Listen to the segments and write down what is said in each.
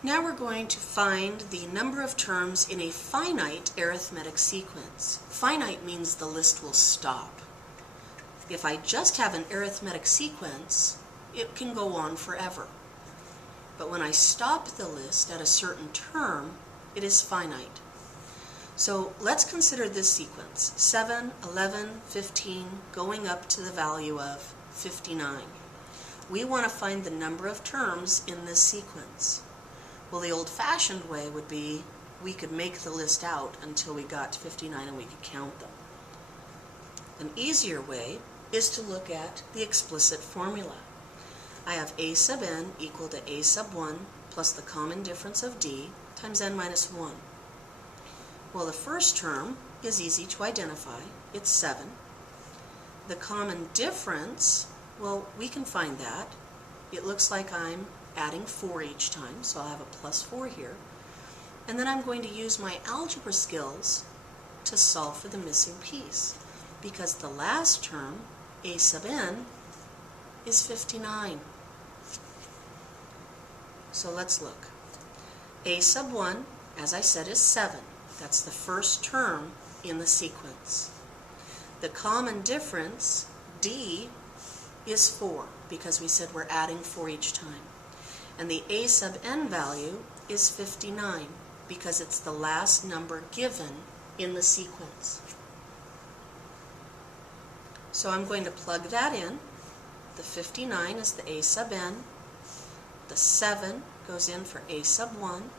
Now we're going to find the number of terms in a finite arithmetic sequence. Finite means the list will stop. If I just have an arithmetic sequence, it can go on forever. But when I stop the list at a certain term, it is finite. So let's consider this sequence, 7, 11, 15, going up to the value of 59. We want to find the number of terms in this sequence. Well, the old-fashioned way would be we could make the list out until we got to 59 and we could count them. An easier way is to look at the explicit formula. I have a sub n equal to a sub 1 plus the common difference of d times n minus 1. Well, the first term is easy to identify. It's 7. The common difference, well, we can find that. It looks like I'm adding 4 each time, so I'll have a plus 4 here. And then I'm going to use my algebra skills to solve for the missing piece, because the last term, a sub n, is 59. So let's look. A sub 1, as I said, is 7. That's the first term in the sequence. The common difference, d, is 4, because we said we're adding 4 each time. And the a sub n value is 59, because it's the last number given in the sequence. So I'm going to plug that in. The 59 is the a sub n. The 7 goes in for a sub 1.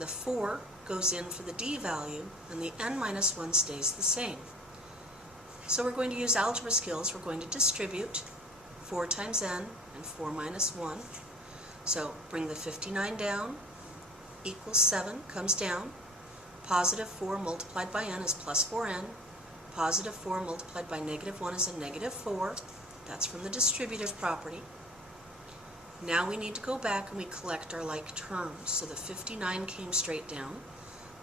The 4 goes in for the d value, and the n minus 1 stays the same. So we're going to use algebra skills. We're going to distribute 4 times n and 4 minus 1. So bring the 59 down, equals 7, comes down. Positive 4 multiplied by n is plus 4n. Positive 4 multiplied by negative 1 is a negative 4. That's from the distributive property. Now we need to go back and we collect our like terms. So the 59 came straight down.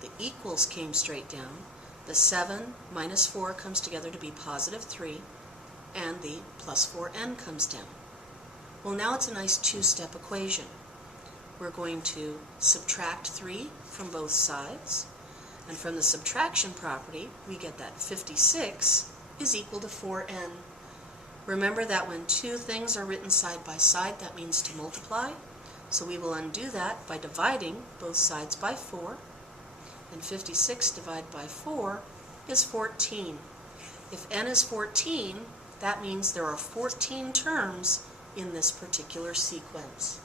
The equals came straight down. The 7 minus 4 comes together to be positive 3. And the plus 4n comes down. Well, now it's a nice two-step equation. We're going to subtract 3 from both sides. And from the subtraction property, we get that 56 is equal to 4n. Remember that when two things are written side by side, that means to multiply. So we will undo that by dividing both sides by 4. And 56 divided by 4 is 14. If n is 14, that means there are 14 terms in this particular sequence.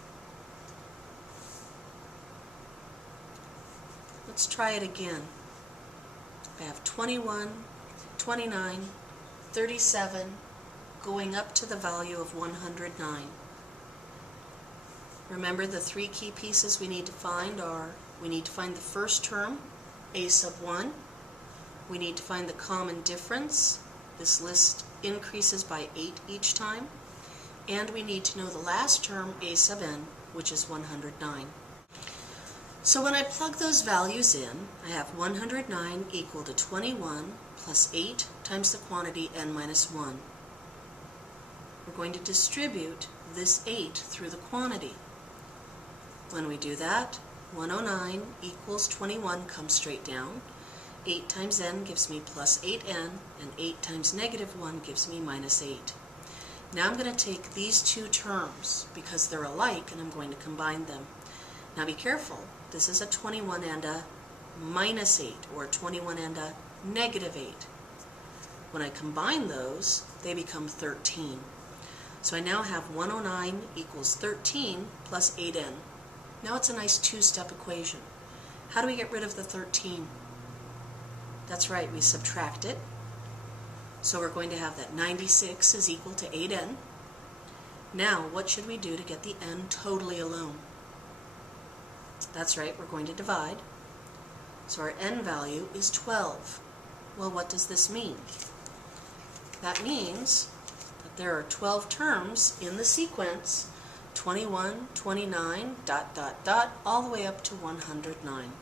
Let's try it again. I have 21, 29, 37, going up to the value of 109. Remember, the three key pieces we need to find are, we need to find the first term, a sub 1. We need to find the common difference. This list increases by 8 each time. And we need to know the last term, a sub n, which is 109. So when I plug those values in, I have 109 equal to 21 plus 8 times the quantity n minus 1. We're going to distribute this 8 through the quantity. When we do that, 109 equals 21 comes straight down. 8 times n gives me plus 8n, and 8 times negative 1 gives me minus 8. Now I'm going to take these two terms, because they're alike, and I'm going to combine them. Now be careful, this is a 21 and a minus 8, or a 21 and a negative 8. When I combine those, they become 13. So I now have 109 equals 13 plus 8n. Now it's a nice two-step equation. How do we get rid of the 13? That's right, we subtract it. So we're going to have that 96 is equal to 8n. Now, what should we do to get the n totally alone? That's right, we're going to divide. So our n value is 12. Well, what does this mean? That means that there are 12 terms in the sequence, 21, 29, ... all the way up to 109.